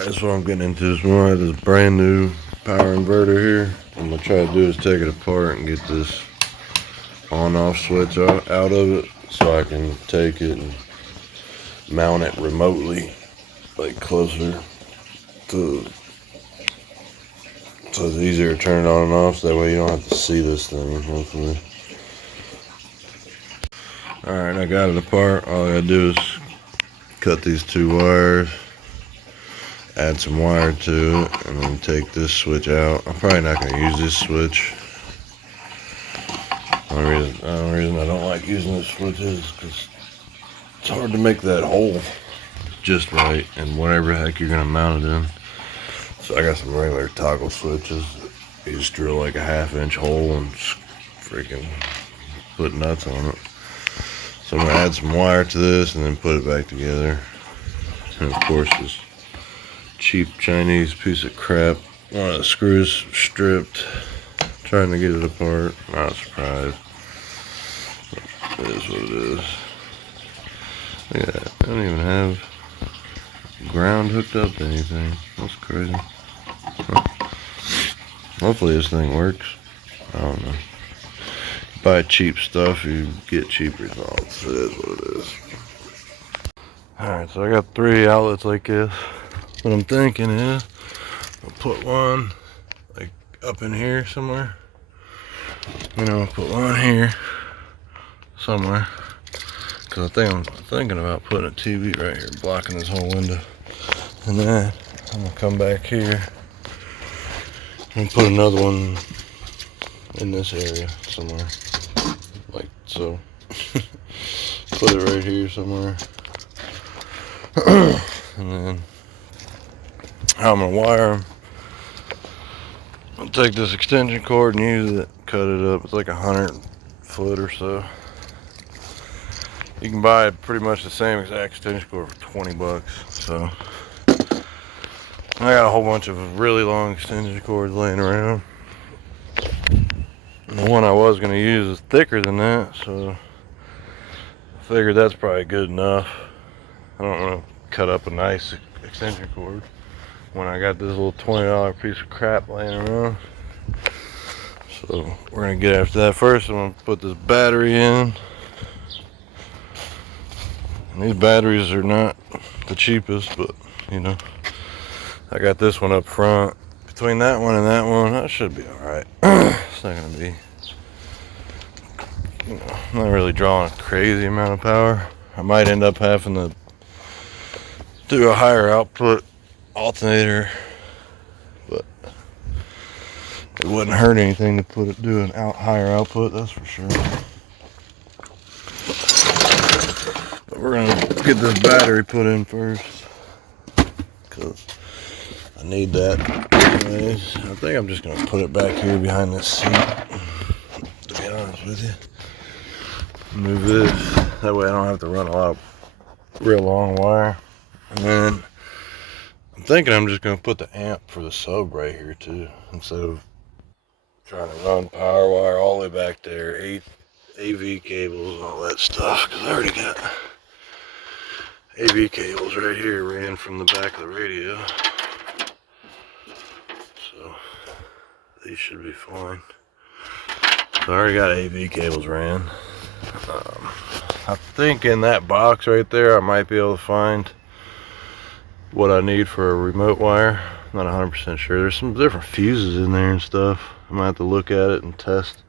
Alright, that's what I'm getting into this morning. I have this brand new power inverter here. What I'm gonna try to do is take it apart and get this on-off switch out of it so I can take it and mount it remotely, like closer to, so it's easier to turn it on and off, so that way you don't have to see this thing, hopefully. Alright, I got it apart. All I gotta do is cut these two wires, add some wire to it, and then take this switch out. I'm probably not going to use this switch. The only reason I don't like using this switch is because it's hard to make that hole just right and whatever the heck you're going to mount it in. So I got some regular toggle switches. You just drill like a 1/2-inch hole and freaking put nuts on it. So I'm going to add some wire to this and then put it back together. And of course this cheap Chinese piece of crap, one of the screws stripped, trying to get it apart. Not surprised. It is what it is. Look at that. I don't even have ground hooked up to anything. That's crazy. Huh. Hopefully this thing works. I don't know. Buy cheap stuff, you get cheap results. It is what it is. Alright, so I got 3 outlets like this. What I'm thinking is I'll put one like up in here somewhere. You know, put one here somewhere. Cause I'm thinking about putting a TV right here, blocking this whole window. And then I'm gonna come back here and put another one in this area somewhere. Like so. Put it right here somewhere. And then how I'm gonna wire them, I'll take this extension cord and use it, cut it up. It's like 100 foot or so. You can buy pretty much the same exact extension cord for 20 bucks. So I got a whole bunch of really long extension cords laying around. And the one I was gonna use is thicker than that, so I figured that's probably good enough. I don't want to cut up a nice extension cord when I got this little $20 piece of crap laying around. So we're gonna get after that. First I'm gonna put this battery in. And these batteries are not the cheapest, but you know, I got this one up front. Between that one and that one, that should be alright. It's not gonna be, you know, I'm not really drawing a crazy amount of power. I might end up having to do a higher output alternator, but it wouldn't hurt anything to do an higher output, that's for sure. But we're gonna get this battery put in first because I need that anyways. I think I'm just gonna put it back here behind this seat, to be honest with you. Move this, that way I don't have to run a lot of real long wire. And then I'm thinking I'm just going to put the amp for the sub right here too, instead of trying to run power wire all the way back there, AV cables and all that stuff, because I already got AV cables right here ran from the back of the radio. So these should be fine. So I already got AV cables ran. I think in that box right there I might be able to find what I need for a remote wire. I'm not 100% sure. There's some different fuses in there and stuff. I might have to look at it and test,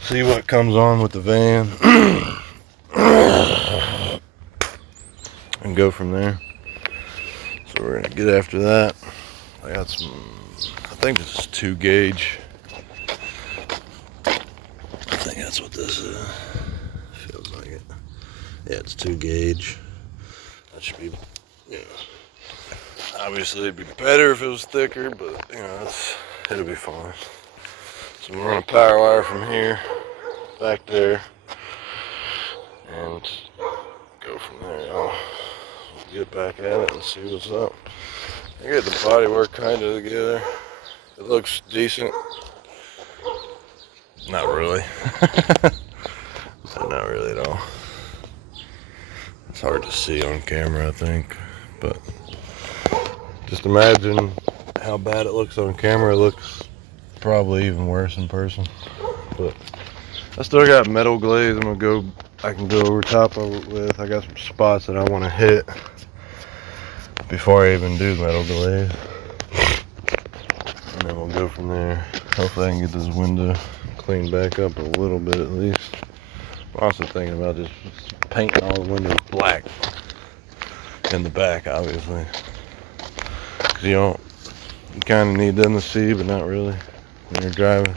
see what comes on with the van, and go from there. So we're gonna get after that. I got some, I think this is 2 gauge. I think that's what this is. Feels like it. Yeah, it's 2 gauge. That should be, you know, obviously it'd be better if it was thicker, but you know, it'll be fine. So we're gonna power wire from here back there and go from there. I'll get back at it and see what's up. I get the body work kind of together. It looks decent. Not really. Not really at all. It's hard to see on camera, I think, but Just imagine how bad it looks on camera. It looks probably even worse in person. But I still got metal glaze I can go over top of it with. I got some spots that I want to hit before I even do metal glaze. And then we'll go from there. Hopefully I can get this window cleaned back up a little bit at least. I'm also thinking about just painting all the windows black in the back, obviously. Because you kind of need them to see, but not really when you're driving.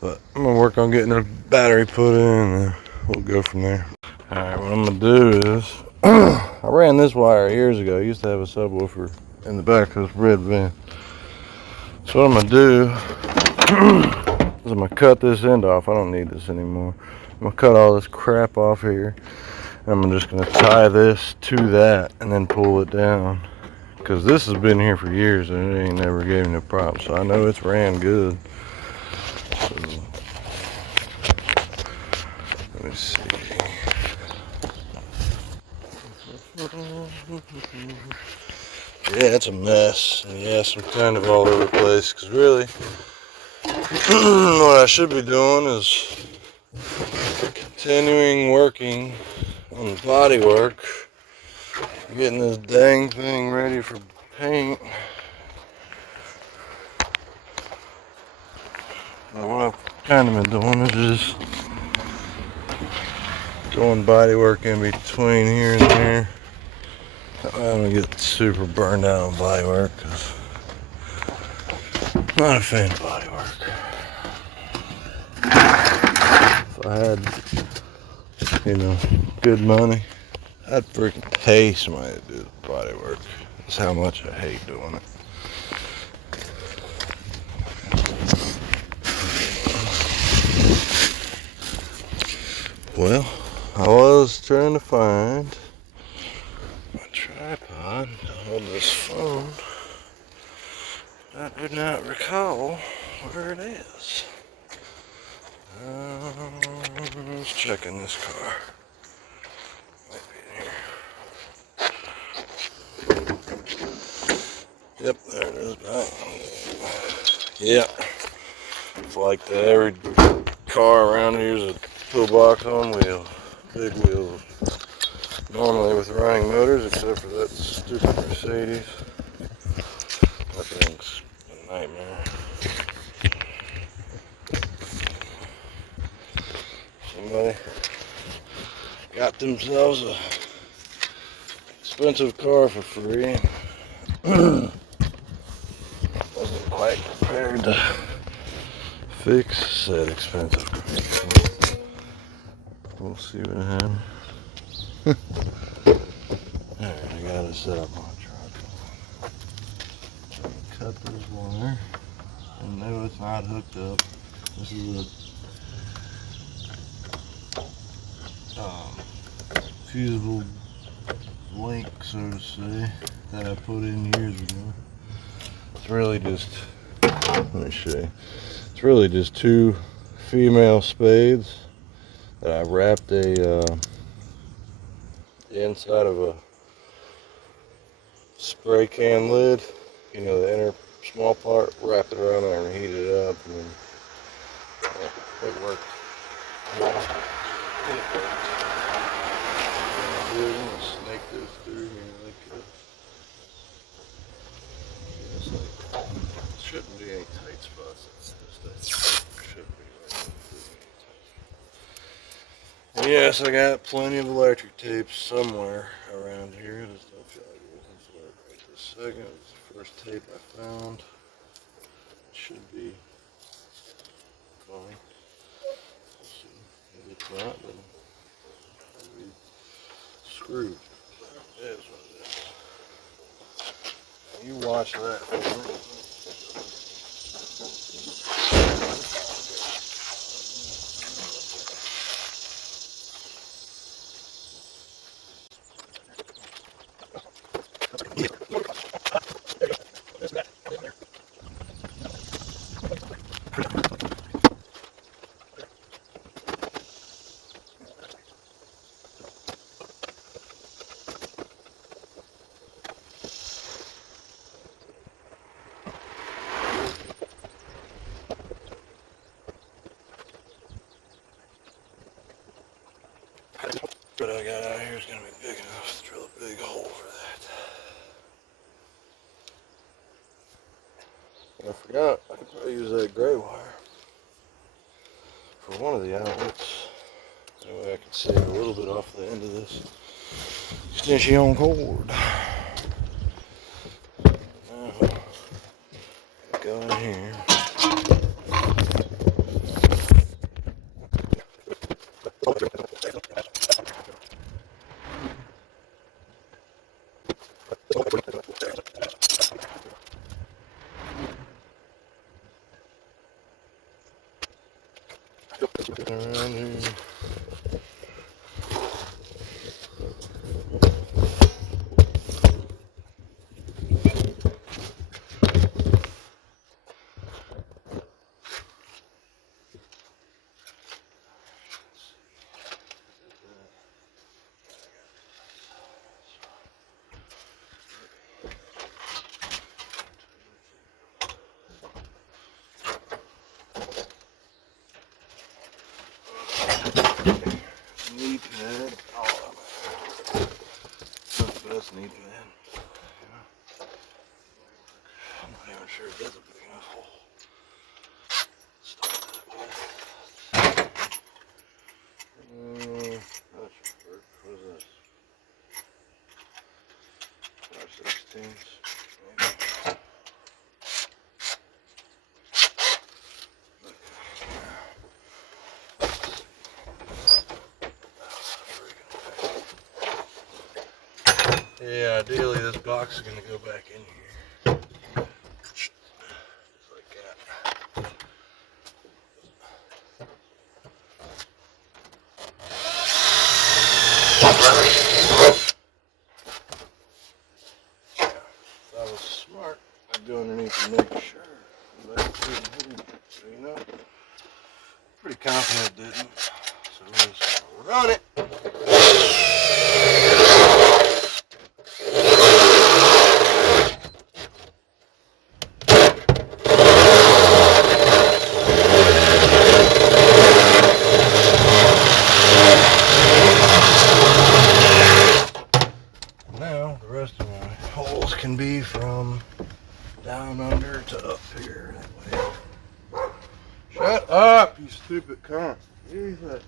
But I'm going to work on getting the battery put in and we'll go from there. Alright, what I'm going to do is, I ran this wire years ago. I used to have a subwoofer in the back of this red van. So what I'm going to do is I'm going to cut this end off. I don't need this anymore. I'm going to cut all this crap off here. And I'm just going to tie this to that and then pull it down. Because this has been here for years and it ain't never gave me a problem. So I know it's ran good. So, let me see. Yeah, it's a mess. And yes, I'm kind of all over the place. Because really, what I should be doing is continuing working on the body work. Getting this dang thing ready for paint. Now what I've kind of been doing is just doing body work in between here and there. I don't get super burned out on body work because I'm not a fan of body work. If I had, good money, I'd freaking pay somebody to do the body work. That's how much I hate doing it. Well, I was trying to find my tripod to hold this phone. I do not recall where it is. Let's check in this car. Might be in here. Yep, there it is back. Yep. It's like that. Every car around here is a toolbox on wheels. Big wheels. Normally with running motors, except for that stupid Mercedes. That thing's a nightmare. Somebody got themselves a expensive car for free. Wasn't quite prepared to fix said expensive car. We'll see what happens. Alright, I got it set up on a tripod. Cut this wire. And no, it's not hooked up. This is a fusible link, so to say, that I put in years ago. It's really just, let me show you. It's really just two female spades that I wrapped the inside of a spray can lid, the inner small part, wrapped it around there and heat it up, and then it worked. I'm gonna snake this through here like shouldn't be any tight spots. Shouldn't be. Yes, I got plenty of electric tape somewhere around here. I just don't feel like looking for it right this second. It's the first tape I found. It should be fine. We'll see. If it's not, then it'll be screwed. It is what it is. You watch that for me. I got out here is going to be big enough to drill a big hole for that. I forgot, I could probably use that gray wire for one of the outlets. That way I can save a little bit off the end of this extension cord. Now, go in here. Around here. Knee pad. Oh, not the best knee pad. I'm not even sure if that's a big enough hole. Start that with. That should work. What is this? 5/16. Yeah, ideally this box is going to go back in here. Just like that. If I was smart, I'd go underneath and make sure that didn't hit him. So, you know, pretty confident it didn't. So we're just going to run it. Now the rest of my holes can be from down under to up here. That way. Shut up, you stupid cunt. Jesus.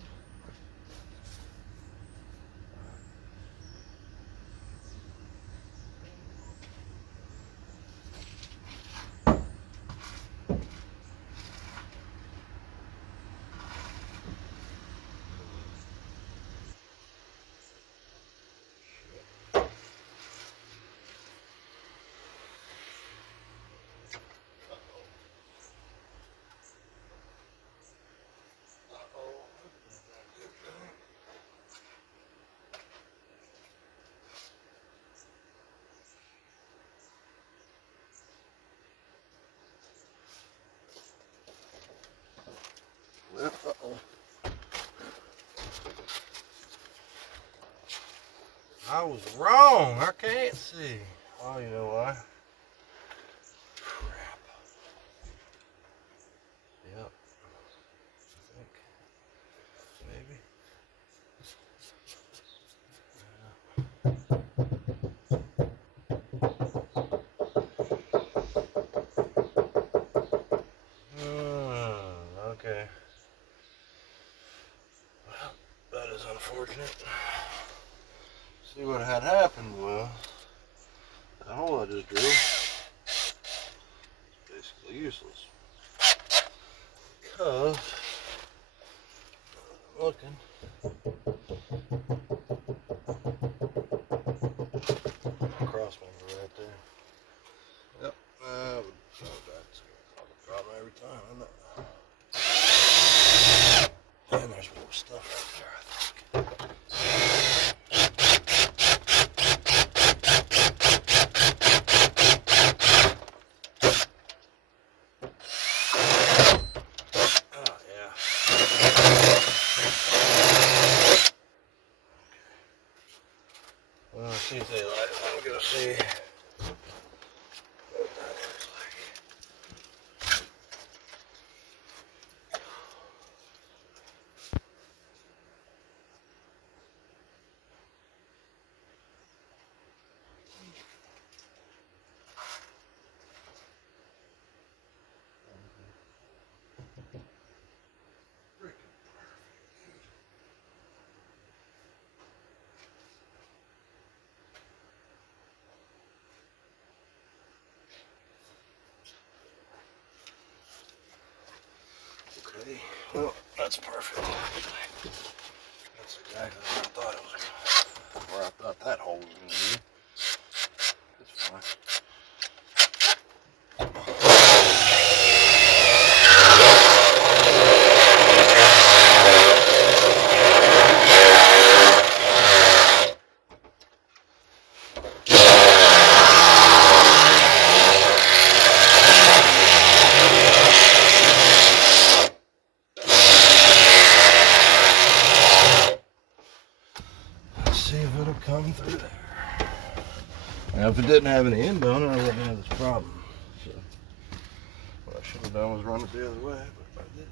Uh-oh. I was wrong. I can't see. Oh, you know why? Crap. Yep. I think. Maybe. Okay. Well, that is unfortunate. See what had happened was that hole I just drilled is basically useless because I'm looking. Cross member right there. Yep. That's a problem every time, isn't it? And there's more stuff right there, I think. Oh, yeah. Well, let's see if they light it. I'm going to see what that looks like. that's perfect. That's exactly what I thought it was gonna, where I thought that hole was gonna be. It's fine. Let's see if it'll come through there. Now, if it didn't have any inbound, I wouldn't have this problem. So, what I should have done was run it the other way, but I didn't.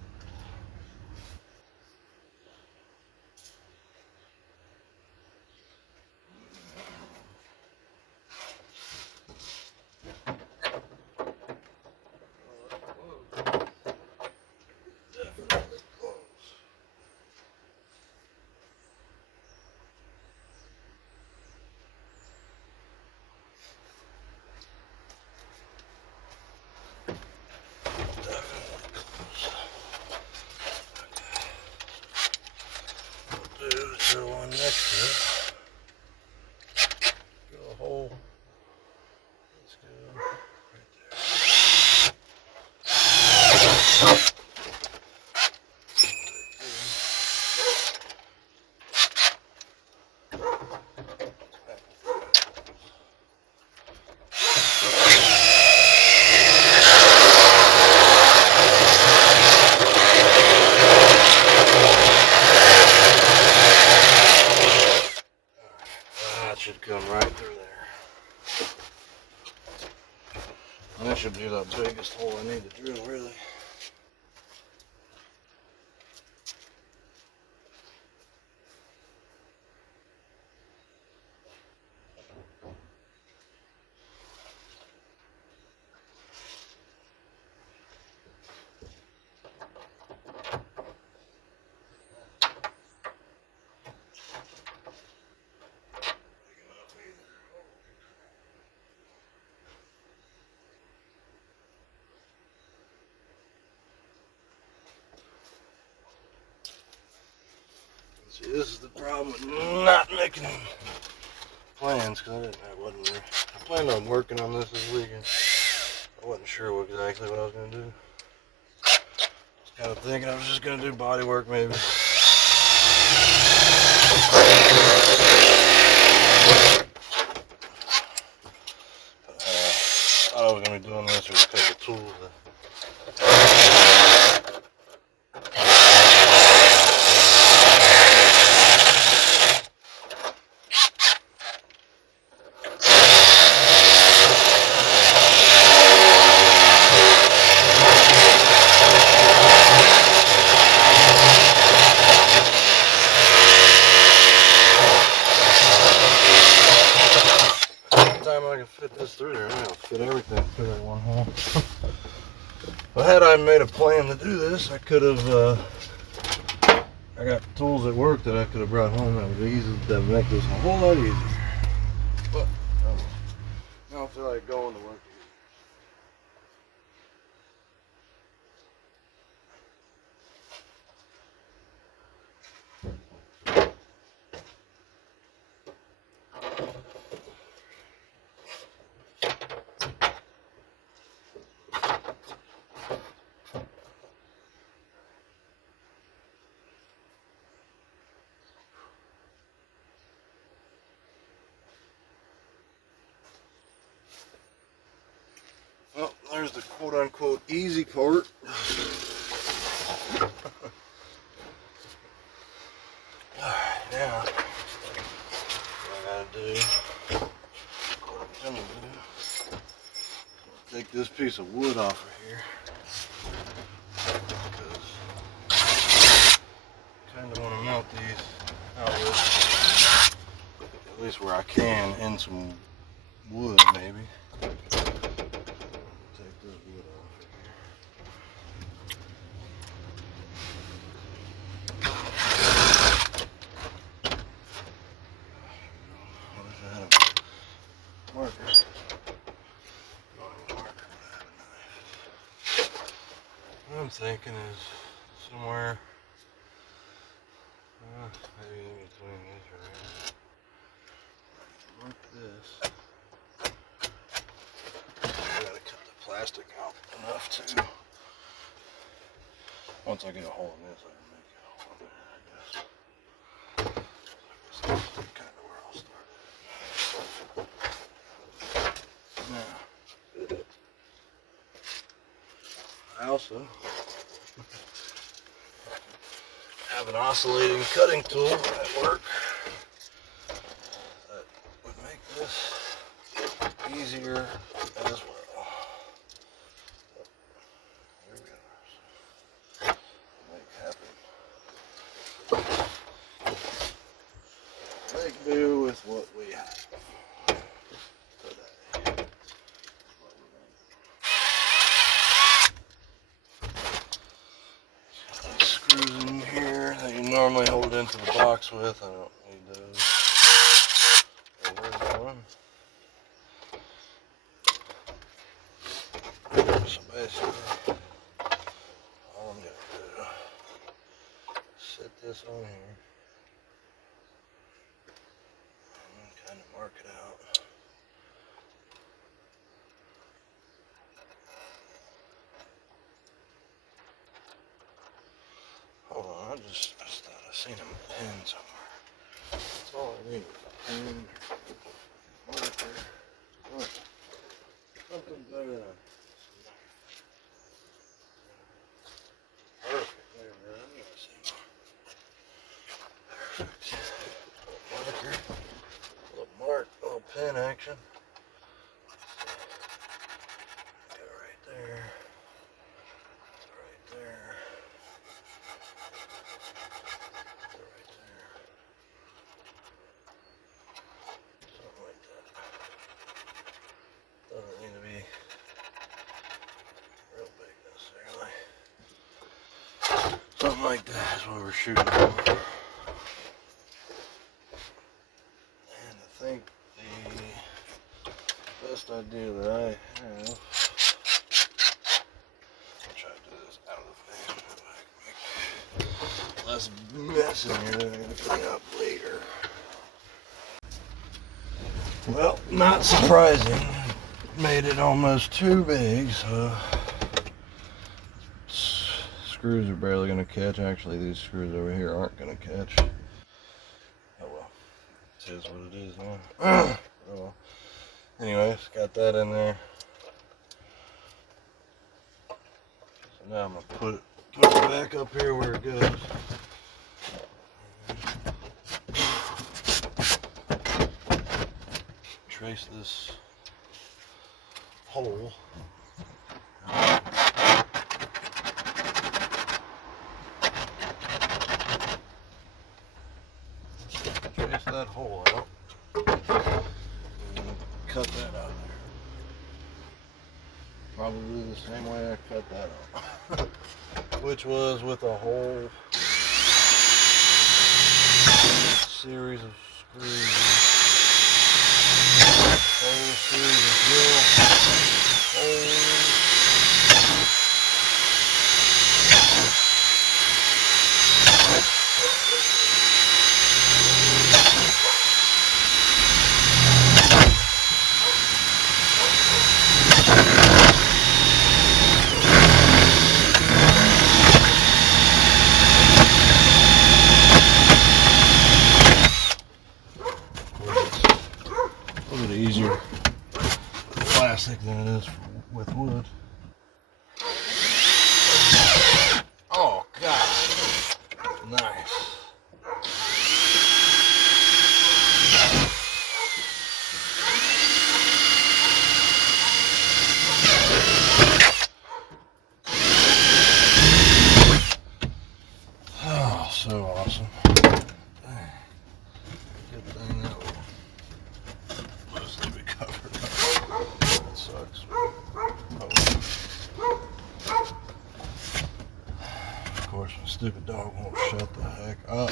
Definitely close. Drill one next to it. Drill a hole. Let's go right there. That should come right through there. That should be the biggest hole I need to drill, really. See, this is the problem with not making plans, because I planned on working on this weekend. I wasn't sure exactly what I was going to do. I was kind of thinking I was just going to do body work, maybe. I thought I was going to be doing this with a couple tools. Time I can fit this through there, I'll fit everything through that one hole. Well, had I made a plan to do this, I could have, I got tools at work that I could have brought home that would make this a whole lot easier. But, I don't feel like going to work. Well, there's the quote-unquote easy part. Alright, now, what I gotta do, what I'm gonna do, take this piece of wood off of here, because I kind of want to mount these outlets, at least where I can, in some wood maybe. What I'm thinking is somewhere maybe in between these right here. Like this. I gotta cut the plastic out enough too. Once I get a hole in this, I can make a hole in there, I guess. That's kind of where I'll start. Now, I also have an oscillating cutting tool at work that would make this easier as well. There we go. Make do with what we have today. Screws in here that you normally hold into the box with. I don't need those. Oh, where's that one? So basically, all I'm going to do is set this on here and kind of mark it out. Hold on, I just thought I seen a pen somewhere. That's all I need. Pen, marker, what? Something better than. Perfect. There, man. I'm gonna see. Perfect. Marker. Little pen action. Go right there. Right there. Right there. Something like that. Doesn't need to be real big necessarily. Something like that is what we're shooting for. And I think the best idea that I have, I'll try to do this out of the fan. Less mess in here that I'm going to clean up later. Well, not surprising. Made it almost too big, so screws are barely going to catch. Actually, these screws over here aren't going to catch. Oh well, it is what it is now. Oh well. Anyways, got that in there. So now I'm going to put it back up here where it goes. Trace this hole. Trace that hole out and cut that out there. Probably the same way I cut that out, which was with a whole series of screws. Whole series of drill holes. A little bit easier plastic than it is with wood. Oh God, nice. Oh, so awesome. Good thing that will mostly be covered up. That sucks. Oh. Of course, my stupid dog won't shut the heck up.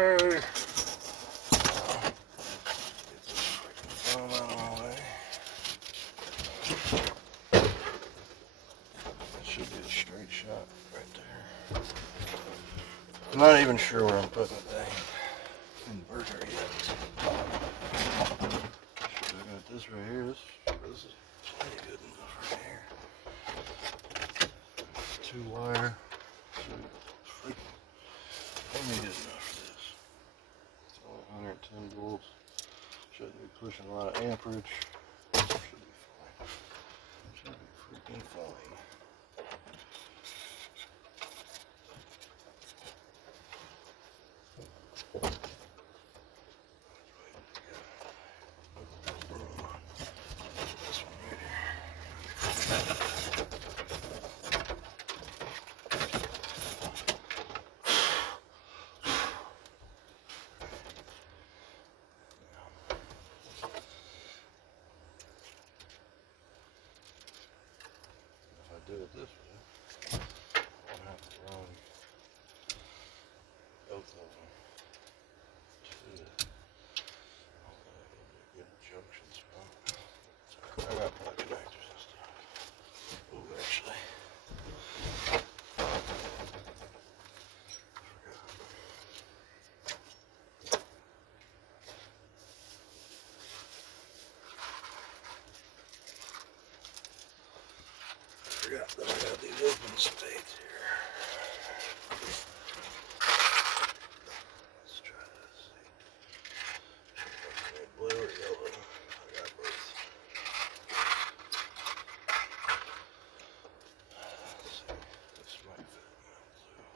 way. Get this freaking foam out of my way. That should be a straight shot right there. I'm not even sure where I'm putting the dang inverter yet. Should I got this right here. This is plenty good enough right here. 2-wire. Only good enough for this. It's only 110 volts. Shouldn't be pushing a lot of amperage. Should be fine. Should be freaking fine. This one right here. Do it this way, I'll have to run both of them to the good junction spot. Sorry, I got plug connectors and stuff. Oh, actually, forgot that I got these open spades here. Let's try this. Blue or yellow? I got both. Let's see. This might fit in that blue.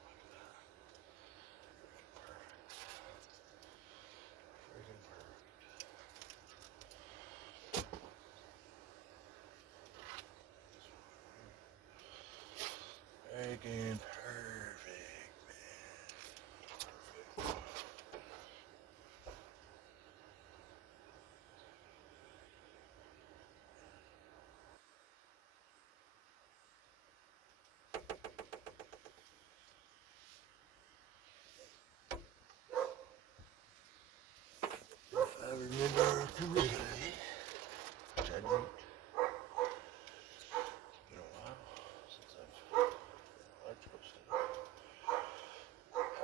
Look at that. Perfect. Freaking perfect. Freaking perfect, man. Perfect. If I remember correctly, which I don't. Been a while since I've electrical stuff.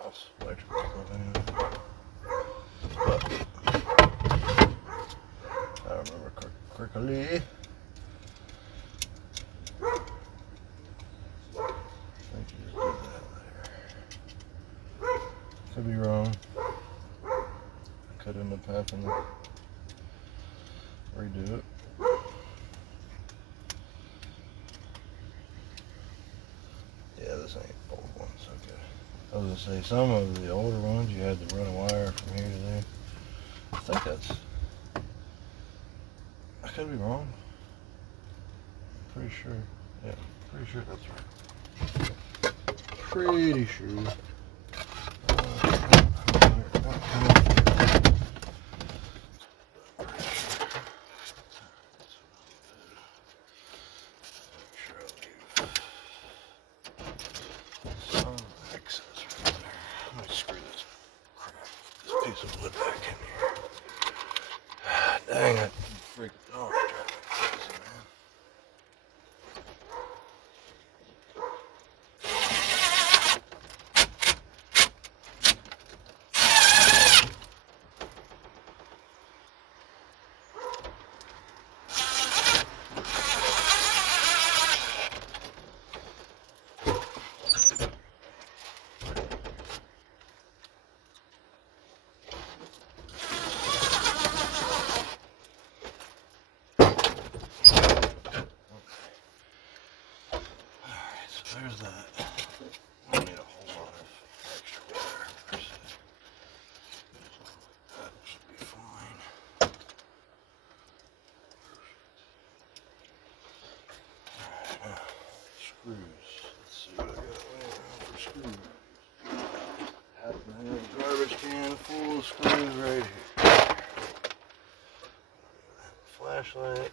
House electrical stuff anyway. But I remember correctly. I think you just did that there. Could be wrong. I could end up having to redo it. Yeah, this ain't old ones, okay. I was gonna say, some of the older ones you had to run a wire from here to there. I think that's, I could be wrong. Pretty sure, yeah, pretty sure that's right. Pretty sure. Of wood back in here. Dang, that freaking dog driving me crazy, man. There's that. I need a whole lot of extra wire per se. That should be fine. Alright, now, screws. Let's see what I got laying around for screws. Happen to have a garbage can full of screws right here. Flashlight.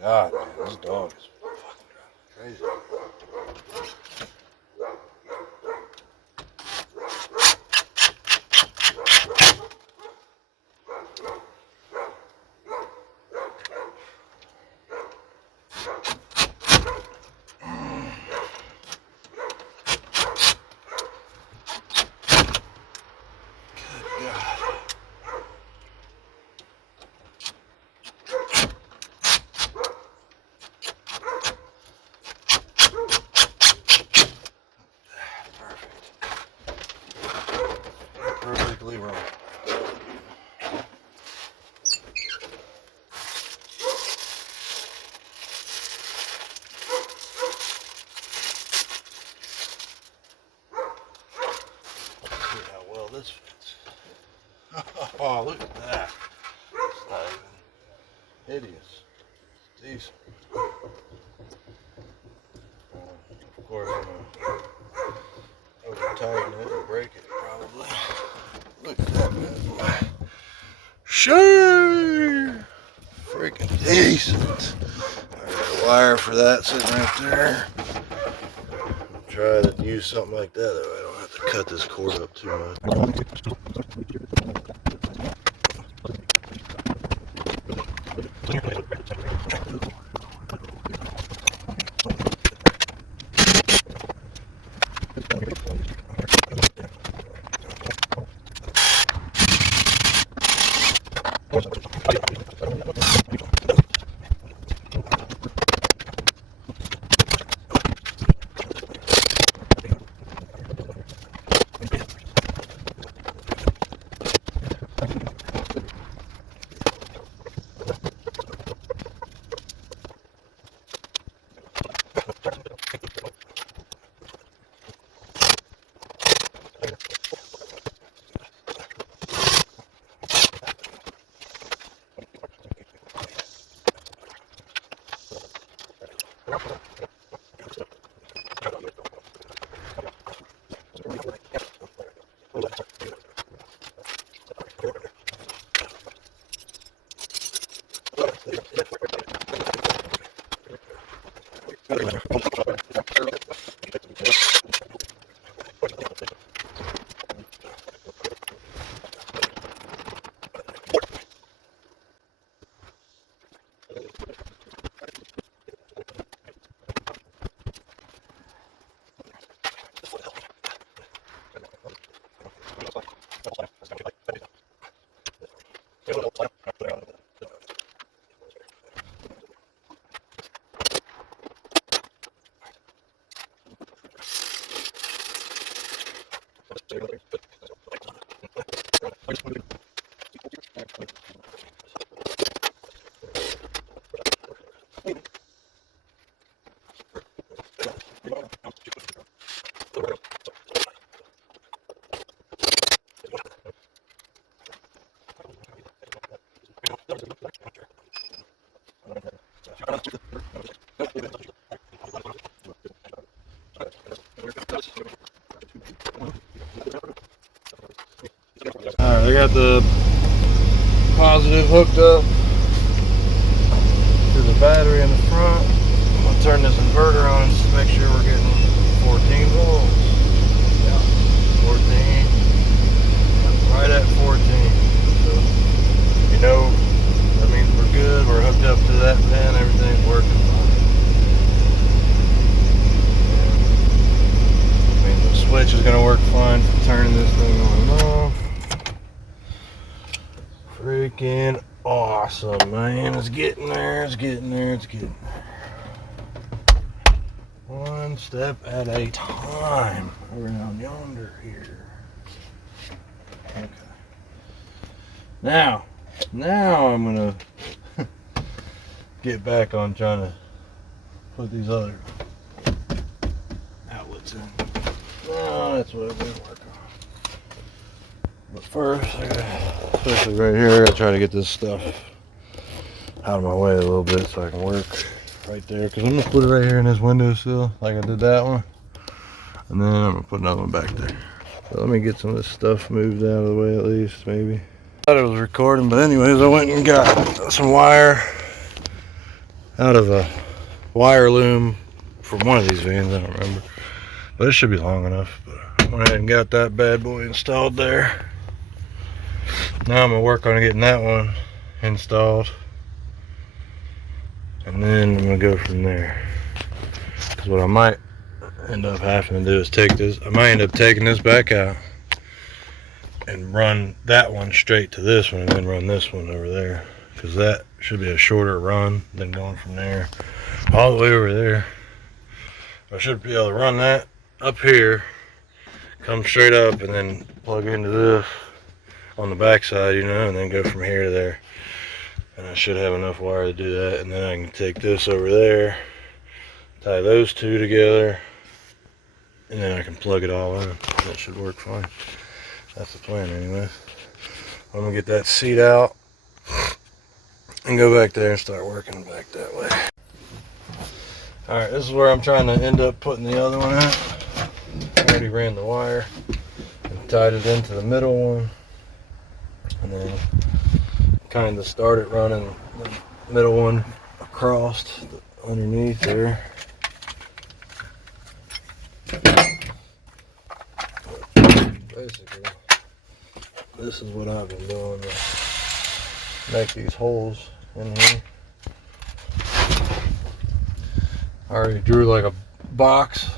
God, man, this dog is fucking crazy. Perfectly wrong. See how well this fits. Oh, look at that. It's not even hideous. It's decent. Of course, I'm going to over tighten it and break it probably. Look at that bad boy. Sure! Freaking decent. I got a wire for that sitting right there. Try to use something like that, that way I don't have to cut this cord up too much. Alright, I got the positive hooked up to the battery in the front. I'm going to turn this inverter on just to make sure we're getting 14 volts. Yeah, 14. Right at 14. So, you know, that means we're good. We're hooked up to that pin. Everything's working fine. I mean, the switch is going to work fine for turning this thing on and off. Freaking awesome, man. It's getting there, it's getting there, it's getting there. One step at a time around yonder here. Okay. Now I'm gonna get back on trying to put these other outlets in. Oh, that's what I've been working on. But first, especially right here, I gotta try to get this stuff out of my way a little bit so I can work right there. Because I'm gonna put it right here in this windowsill, like I did that one. And then I'm gonna put another one back there. So let me get some of this stuff moved out of the way at least, maybe. I thought it was recording, but anyways, I went and got some wire out of a wire loom from one of these vans, I don't remember. But it should be long enough. But I went ahead and got that bad boy installed there. Now I'm gonna work on getting that one installed. And then I'm gonna go from there. Because what I might end up having to do is take this, I might end up taking this back out and run that one straight to this one and then run this one over there. Because that should be a shorter run than going from there all the way over there. I should be able to run that up here, come straight up, and then plug into this on the back side, you know, and then go from here to there. And I should have enough wire to do that. And then I can take this over there, tie those two together, and then I can plug it all in. That should work fine. That's the plan anyway. I'm gonna get that seat out and go back there and start working back that way. Alright, this is where I'm trying to end up putting the other one at. I already ran the wire and tied it into the middle one, and then kind of started running the middle one across underneath there. Basically, this is what I've been doing to make these holes in here. I already drew like a box.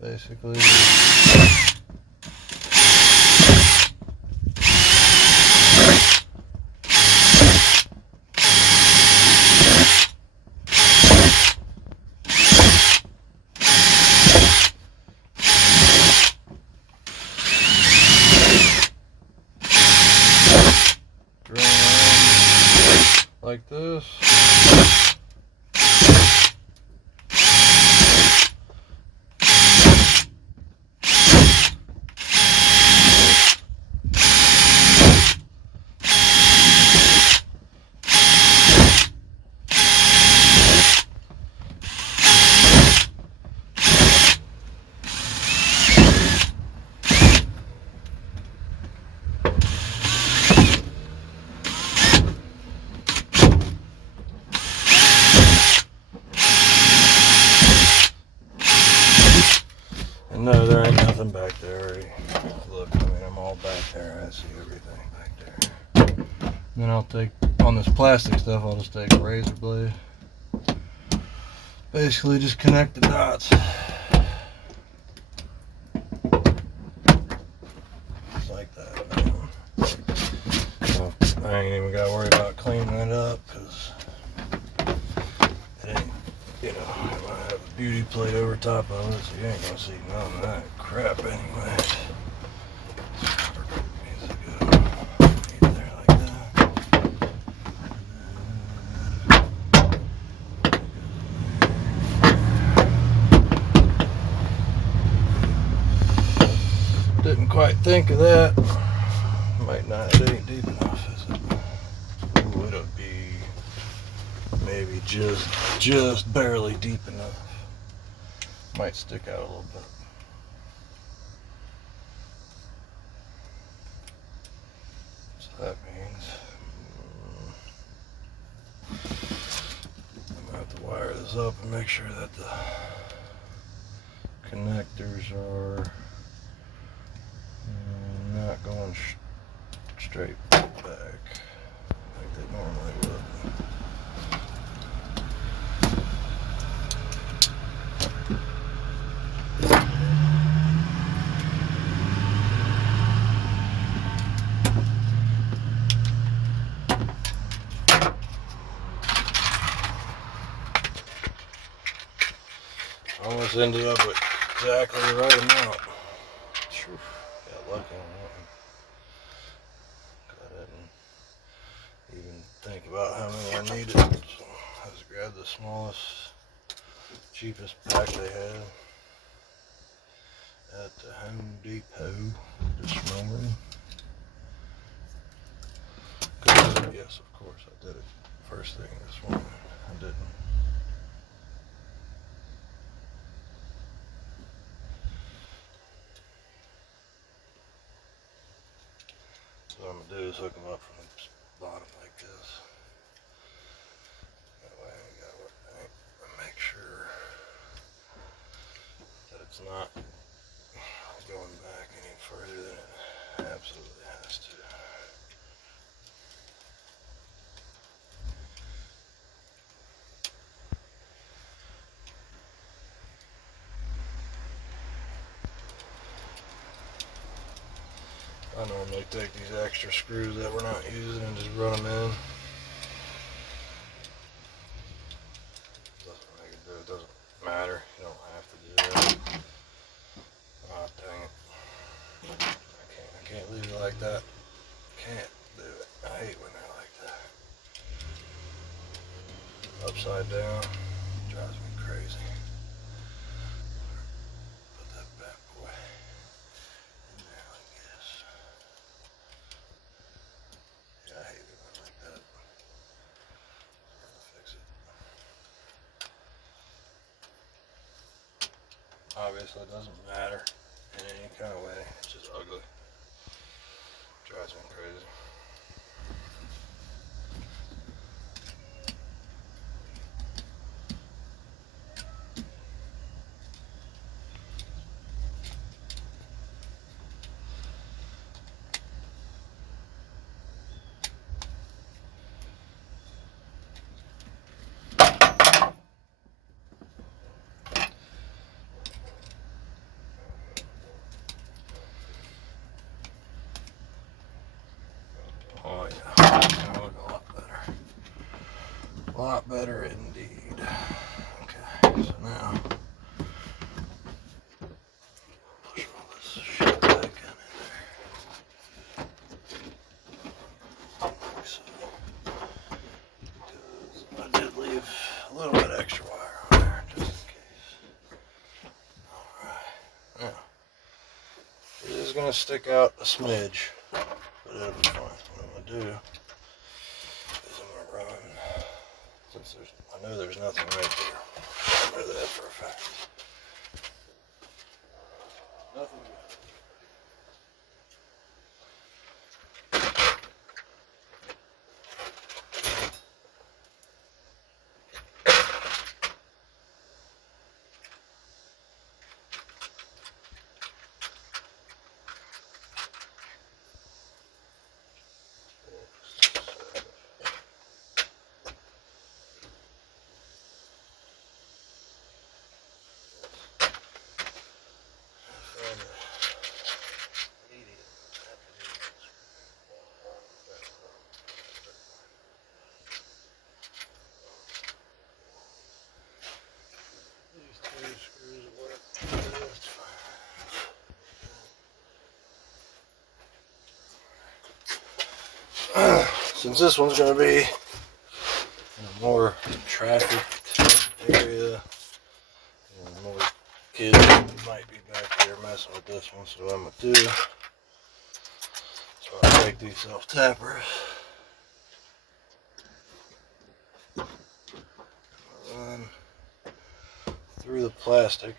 Basically. Like this. No, there ain't nothing back there already. Look, I mean, I'm all back there. I see everything back there. And then I'll take, on this plastic stuff, I'll just take a razor blade. Basically, just connect the dots. Just like that. So, I ain't even got to worry about cleaning that up, because it ain't, you know, I might have a beauty plate over top of it, so you ain't gonna see none of that crap anyway. There like that. Didn't quite think of that. Might not, it ain't deep enough, is it? Ooh, it'll be maybe just barely deep enough. Might stick out a little bit. So that means I'm gonna have to wire this up and make sure that the connectors are not going straight back like they normally would. Almost ended up with exactly the right amount. Got lucky on that one. I didn't even think about how many I needed. So I just grabbed the smallest, cheapest pack they had at the Home Depot this morning. Yes, of course, I did it first thing this morning. I didn't. So I'm gonna to do is hook them up from the bottom like this. That way I got to make sure that it's not going back any further than it absolutely has to. I normally take these extra screws that we're not using and just run them in. It doesn't matter. You don't have to do that. Oh, dang it. I can't leave it like that. Can't do it. I hate when they're like that. Upside down. Drives me crazy. Put that bad boy in there like this. Yeah, I hate it when like that. I'm gonna fix it. Obviously it doesn't matter in any kind of way. It's just ugly. Drives me crazy. Oh yeah, it's gonna look a lot better. A lot better indeed. Okay, so now push all this shit back in there. Like so. Because I did leave a little bit extra wire on there just in case. Alright, now it is gonna stick out a smidge, but it'll be fine. What I'm gonna do is I'm gonna run, since I know there's nothing right there. I know that for a fact. Nothing good. Since this one's going to be in a more trafficked area, and more kids might be back there messing with this one, so what I'm going to do, so I'll take these self-tappers, run through the plastic.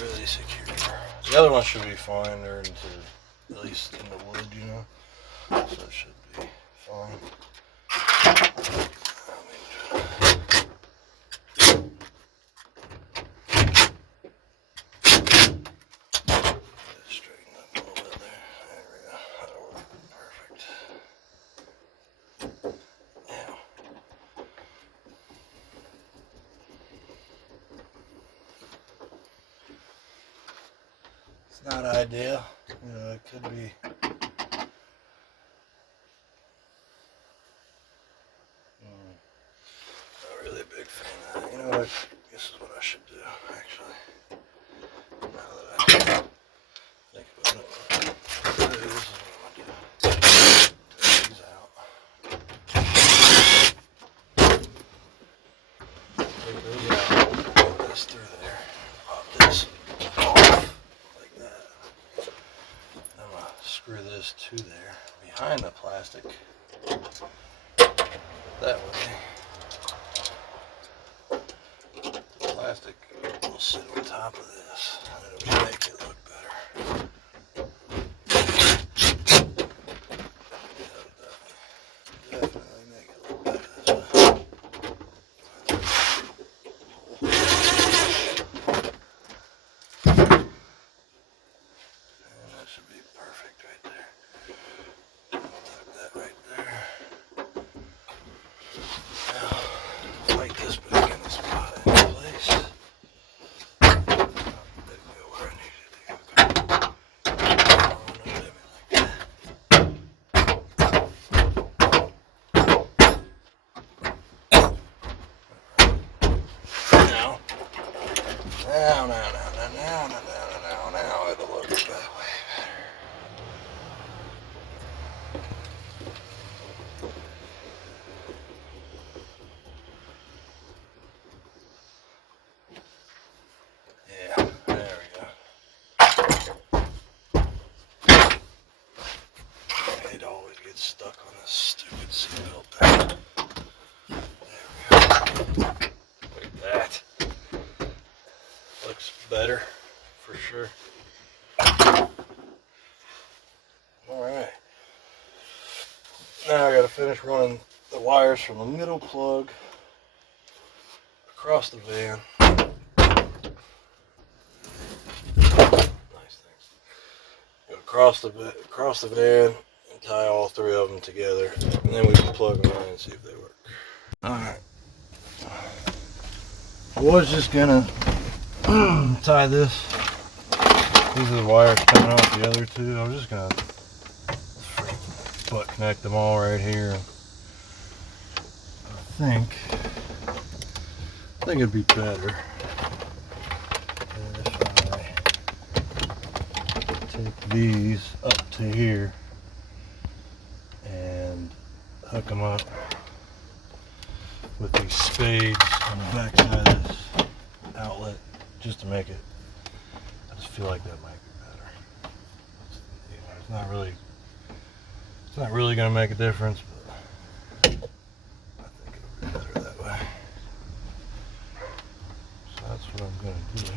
Really secure. The other one should be fine. They're into, at least in the wood, you know. So it should be fine. Straighten up a little bit there. There we go. That'll work perfect. Now. It's not ideal, you know, it could be not really a big fan of that. You know what, this is what I should do, actually, now that I think about it. This is what I'm going to do. Take these out. Take those out, put this through there, pop this. this to there, behind the plastic. That way, the plastic will sit on top of this, and it'll just make it look better. Definitely make it look better this way. And that should be perfect right there. Tuck that right there. Now, fight this back in the spot in place. Didn't go where I needed it to go. Now, it'll look that way better. Yeah, there we go. It always gets stuck on this stupid seatbelt thing. There we go. Like that. Looks better, for sure. Alright. Now I gotta finish running the wires from the middle plug across the van. Nice things. Go across the van and tie all three of them together, and then we can plug them in and see if they work. Alright. I was just gonna tie this. These are the wires coming off the other two. I'm just gonna butt connect them all right here. I think it'd be better if I take these up to here and hook them up with these spades on the back side of this outlet, just to make it. I just feel like that might be better. It's not really going to make a difference, but I think it'll be better that way. So that's what I'm going to do.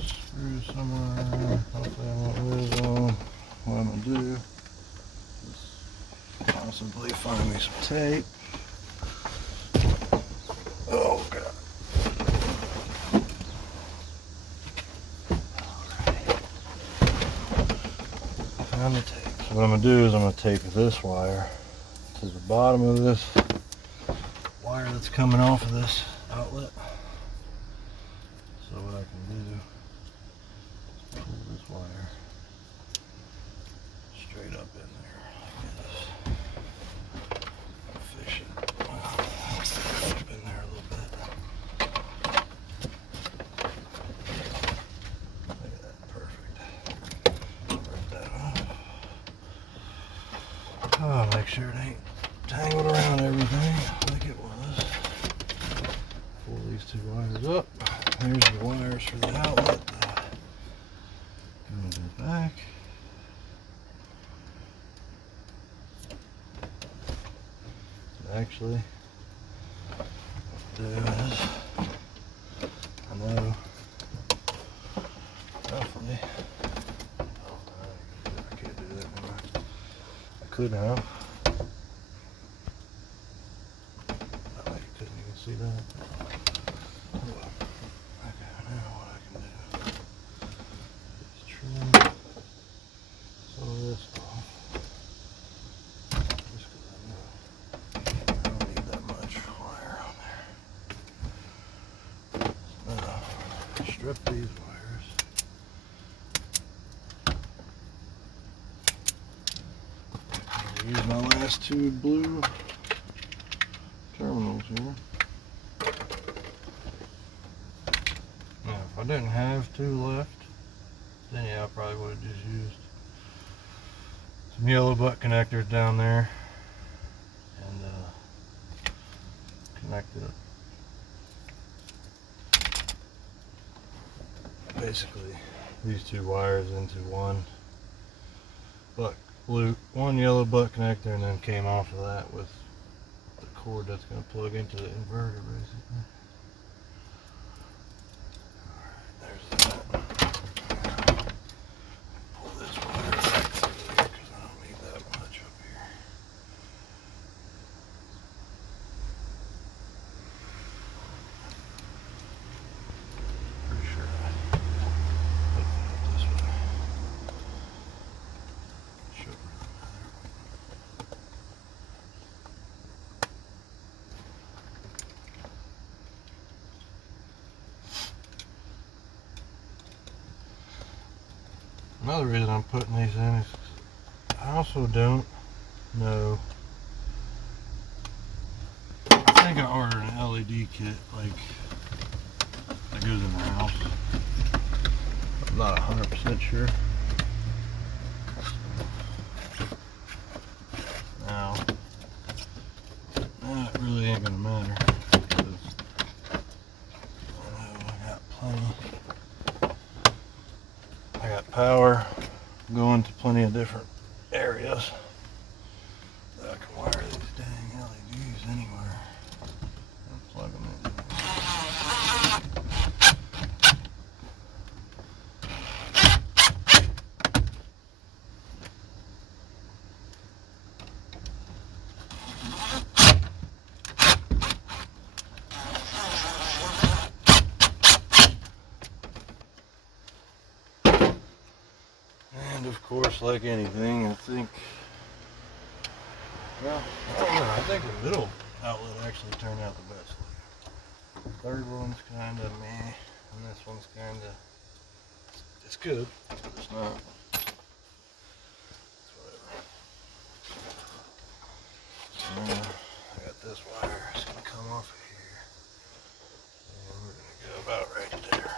Screws somewhere. Hopefully I won't lose them. What I'm going to do is possibly find me some tape. Oh God. Found the tape. So what I'm going to do is I'm going to take this wire to the bottom of this wire that's coming off of this outlet. So what I can do is pull this wire straight up in there like this. Fish it. Well, up in there a little bit. Look at that, perfect. Break that off. Oh, make sure it ain't tangled around everything like it was. Pull these two wires up. Here's the wires for the outlet. Go to the back. Actually, what I'll do is, I know, roughly, oh, I can't do that anymore. I could have. Oh, you couldn't even see that. Okay, now what I can do is trim some of this off. Just because I know I don't need that much wire on there. Now, strip these wires. I'll use my last two blue terminals here. Now, if I didn't have two left, then yeah, I probably would have just used some yellow butt connectors down there and connected basically these two wires into one yellow butt connector, and then came off of that with the cord that's going to plug into the inverter basically. There's that. Pull this wire back through there because I don't need that much up here. Pretty sure I hooked it up this way. Should Another reason I'm putting these in is I also don't know. I think I ordered an LED kit like that goes in the house. I'm not 100% sure. Now, that really ain't gonna matter because I know I got plenty. I got power going to plenty of different areas that I can wire these dang LEDs anywhere and plug them in. And of course, like anything, I think, well, I don't know, I think the middle outlet actually turned out the best. The third one's kind of meh, and this one's kind of, it's good, it's not, it's whatever. I got this wire, it's going to come off of here, and we're going to go about right there.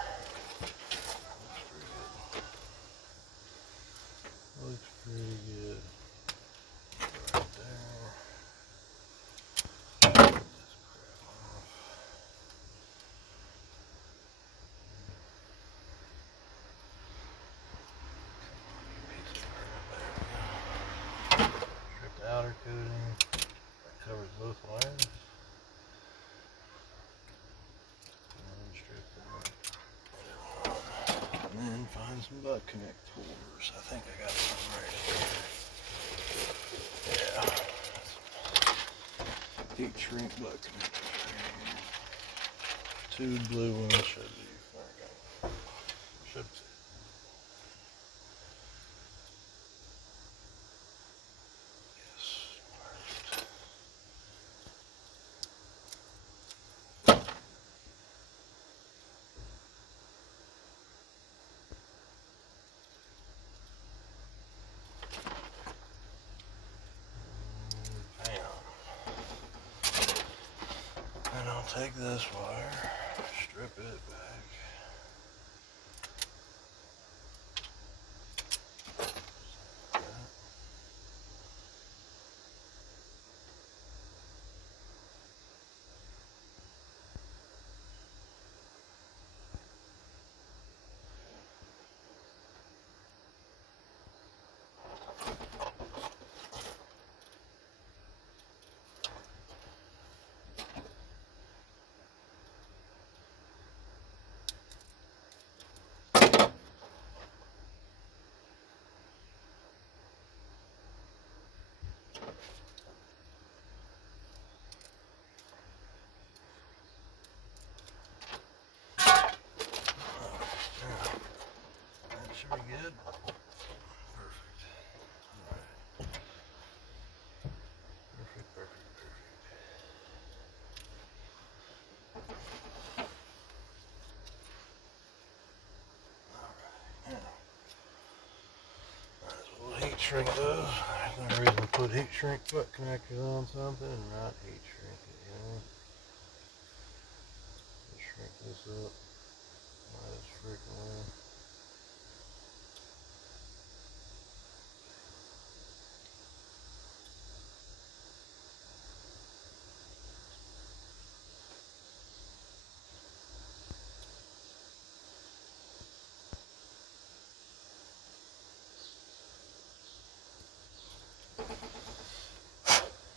Looks pretty good. Right there. Get this crap off. Strip the outer coating. That covers both wires. And strip that. And then find some butt connectors. I think I got some right here. Yeah. Heat shrink butt connectors right here. Two blue ones should be. Should. Yes. And I'll take this wire, strip it back. That should be good. Perfect. Alright. Perfect. Alright, now, might as well heat shrink those. There's no reason to put heat shrink butt connectors on something and not heat shrink it, you know? Just shrink this up. Might as freaking well.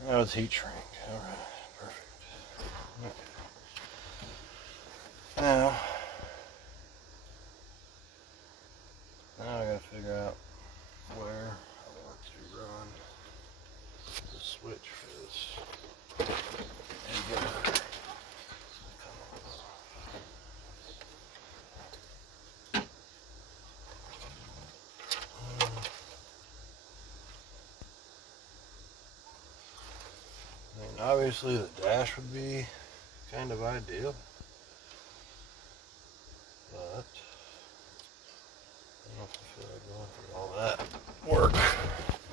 That was heat shrink. Alright, perfect. Okay. Now I gotta figure out where I want to run the switch for this inverter. I mean, obviously the dash would be kind of ideal, but I don't know if I feel like going through all that work,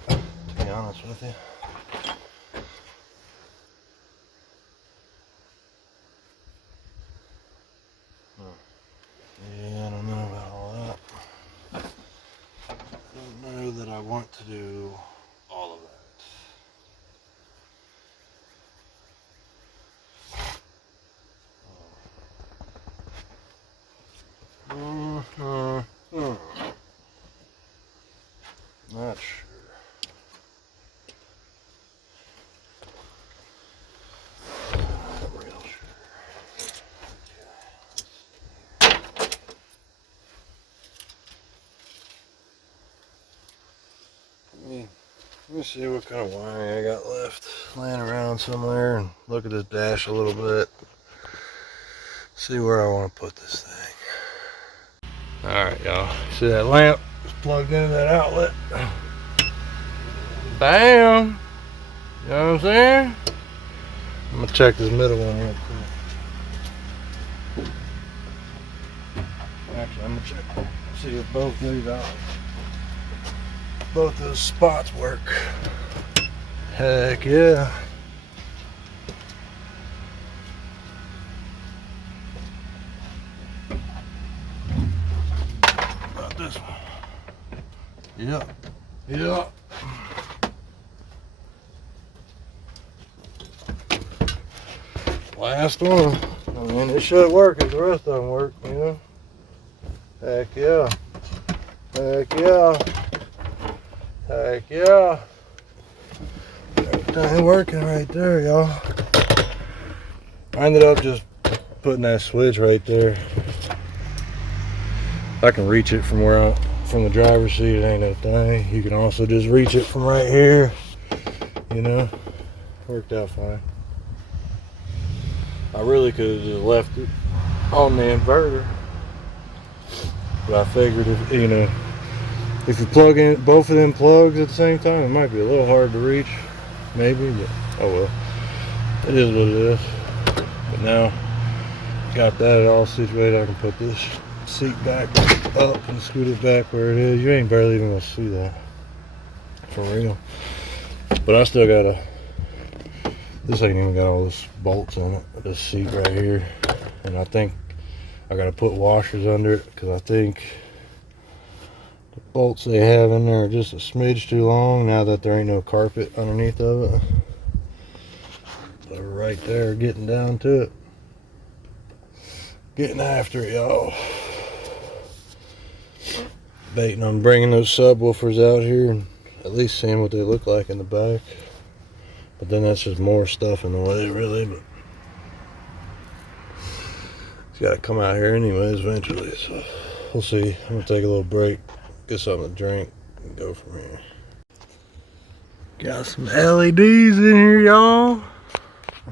to be honest with you. Yeah, I don't know about all that. I don't know that I want to do all of that. Not sure. Not real sure. Let me see what kind of wiring I got left laying around somewhere and look at this dash a little bit. See where I want to put this thing. Alright, y'all. See that lamp is plugged into that outlet. Bam! You know what I'm saying? I'm gonna check this middle one real quick. Actually, I'm gonna check, see if both those spots work. Heck yeah. About this one. Yep. Yep. Last one. I mean, it should work if the rest of them work, you know? Heck yeah. Heck yeah. Heck yeah. Everything working right there, y'all. I ended up just putting that switch right there. I can reach it from from the driver's seat, it ain't no thing. You can also just reach it from right here. You know, worked out fine. I really could have just left it on the inverter, but I figured if you plug in both of them plugs at the same time, it might be a little hard to reach, maybe, but oh well. It is what it is. But now, got that all situated, I can put this seat back up and scoot it back where it is. You ain't barely even gonna see that, for real. But I still got this ain't even got all this bolts in it, this seat right here. And I think I gotta put washers under it, because I think the bolts they have in there are just a smidge too long now that there ain't no carpet underneath of it. But right there, getting down to it. Getting after it, y'all. Baiting on bringing those subwoofers out here and at least seeing what they look like in the back. But then that's just more stuff in the way, really. But it's got to come out here anyways eventually, so we'll see. I'm gonna take a little break, get something to drink, and go from here. Got some LEDs in here, y'all.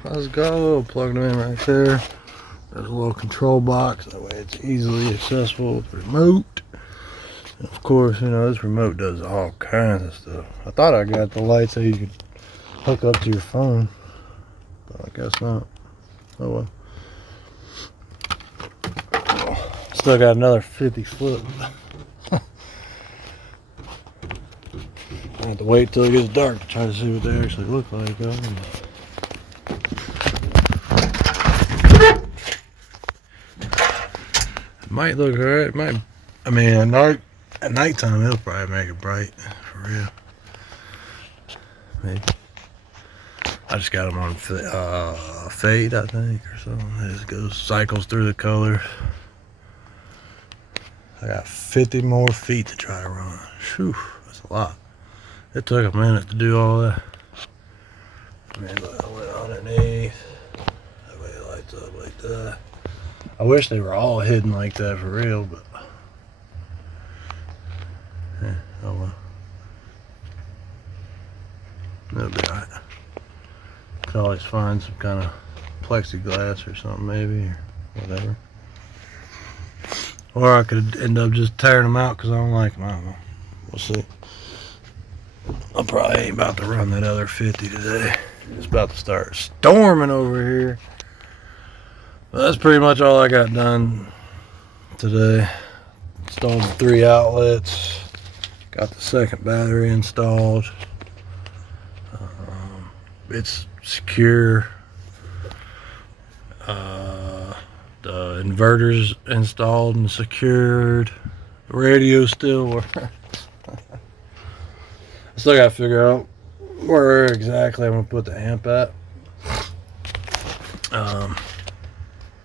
Let's go. Plug them in right there. There's a little control box, that way it's easily accessible with the remote. And of course, you know, this remote does all kinds of stuff. I thought I got the lights that you could hook up to your phone, but I guess not. Oh well. Still got another 50 foot. I have to wait till it gets dark to try to see what they actually look like. It might look alright. It might. I mean, at nighttime it'll probably make it bright, for real. Maybe. I just got them on fade, I think, or something. It just cycles through the color. I got 50 more feet to try to run. Whew, that's a lot. It took a minute to do all that. Maybe I went underneath. That way it lights up like that. I wish they were all hidden like that for real, but yeah, oh well. That'll be alright. Could always find some kind of plexiglass or something maybe, or whatever. Or I could end up just tearing them out because I don't like them. I don't know. We'll see. I probably ain't about to run that other 50 today. It's about to start storming over here. But that's pretty much all I got done today. Installed the 3 outlets. Got the second battery installed. It's secure. The inverter's installed and secured. The radio still works. I still gotta figure out where exactly I'm gonna put the amp at. I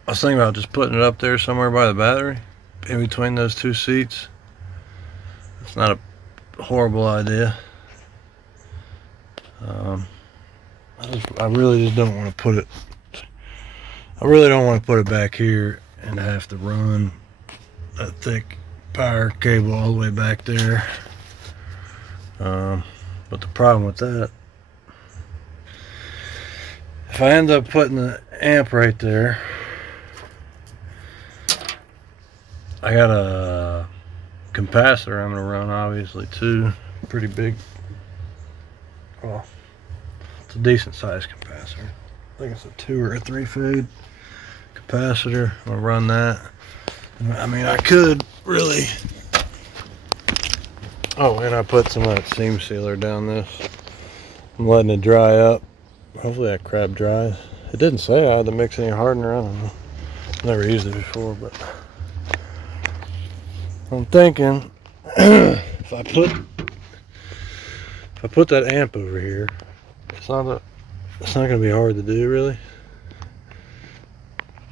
was thinking about just putting it up there somewhere by the battery, in between those 2 seats. It's not a horrible idea. I really just don't want to put it. I really don't want to put it back here and have to run that thick power cable all the way back there. But the problem with that, if I end up putting the amp right there, I got a capacitor I'm going to run, obviously, too. Pretty big. Well, it's a decent sized capacitor. I think it's a 2 or a 3 fade capacitor. I'm going to run that. I mean, I could really. Oh, and I put some of that seam sealer down this. I'm letting it dry up. Hopefully that crap dries. It didn't say I had to mix any hardener. I don't know. Never used it before, but I'm thinking if I put that amp over here, it's not going to be hard to do really.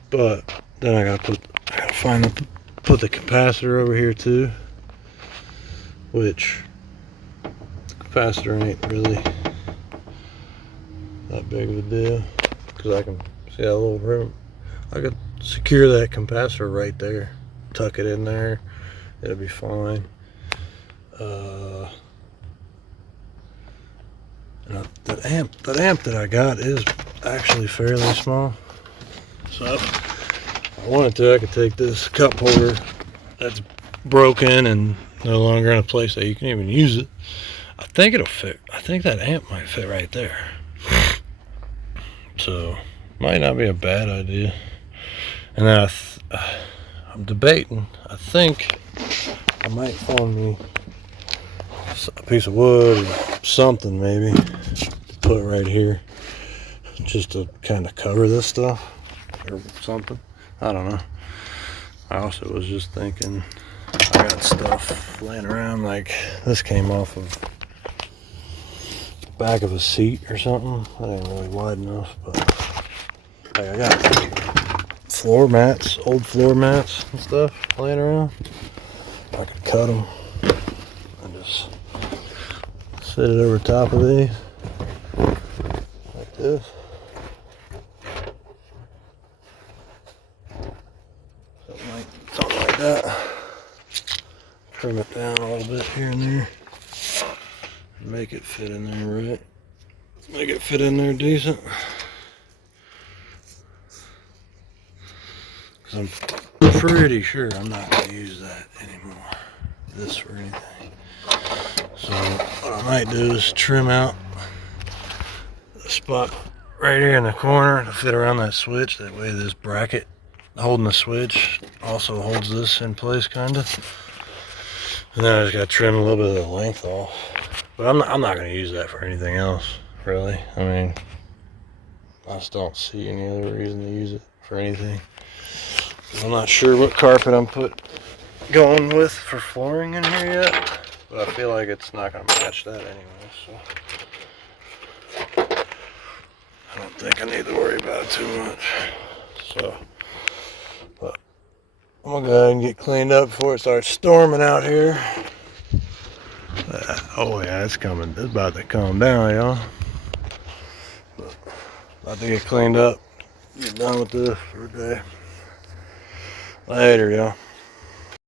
But then I gotta put the capacitor over here too, which the capacitor ain't really that big of a deal because I can see that little room. I could secure that capacitor right there, tuck it in there, it'll be fine. And that amp that I got is actually fairly small. So if I wanted to, I could take this cup holder that's broken and no longer in a place that you can even use it. I think it'll fit. I think that amp might fit right there. So might not be a bad idea. And then I'm debating. I think I might find me a piece of wood or something maybe to put right here, just to kind of cover this stuff or something. I don't know. I also was just thinking, I got stuff laying around, like this came off of the back of a seat or something. That ain't really wide enough, but like I got floor mats, old floor mats and stuff laying around. I could cut them and just sit it over top of these like this. Something like that. Trim it down a little bit here and there. Make it fit in there right. Make it fit in there decent. Because I'm pretty sure I'm not going to use that anymore. This or anything. So what I might do is trim out the spot right here in the corner to fit around that switch. That way this bracket holding the switch also holds this in place, kind of. And then I just got to trim a little bit of the length off. But I'm not going to use that for anything else, really. I mean, I just don't see any other reason to use it for anything. I'm not sure what carpet I'm going with for flooring in here yet, but I feel like it's not going to match that anyway, so I don't think I need to worry about it too much. So, but I'm going to go ahead and get cleaned up before it starts storming out here. Oh yeah, it's coming. It's about to calm down, y'all. But About to get cleaned up. Get done with this for a day. Later, y'all.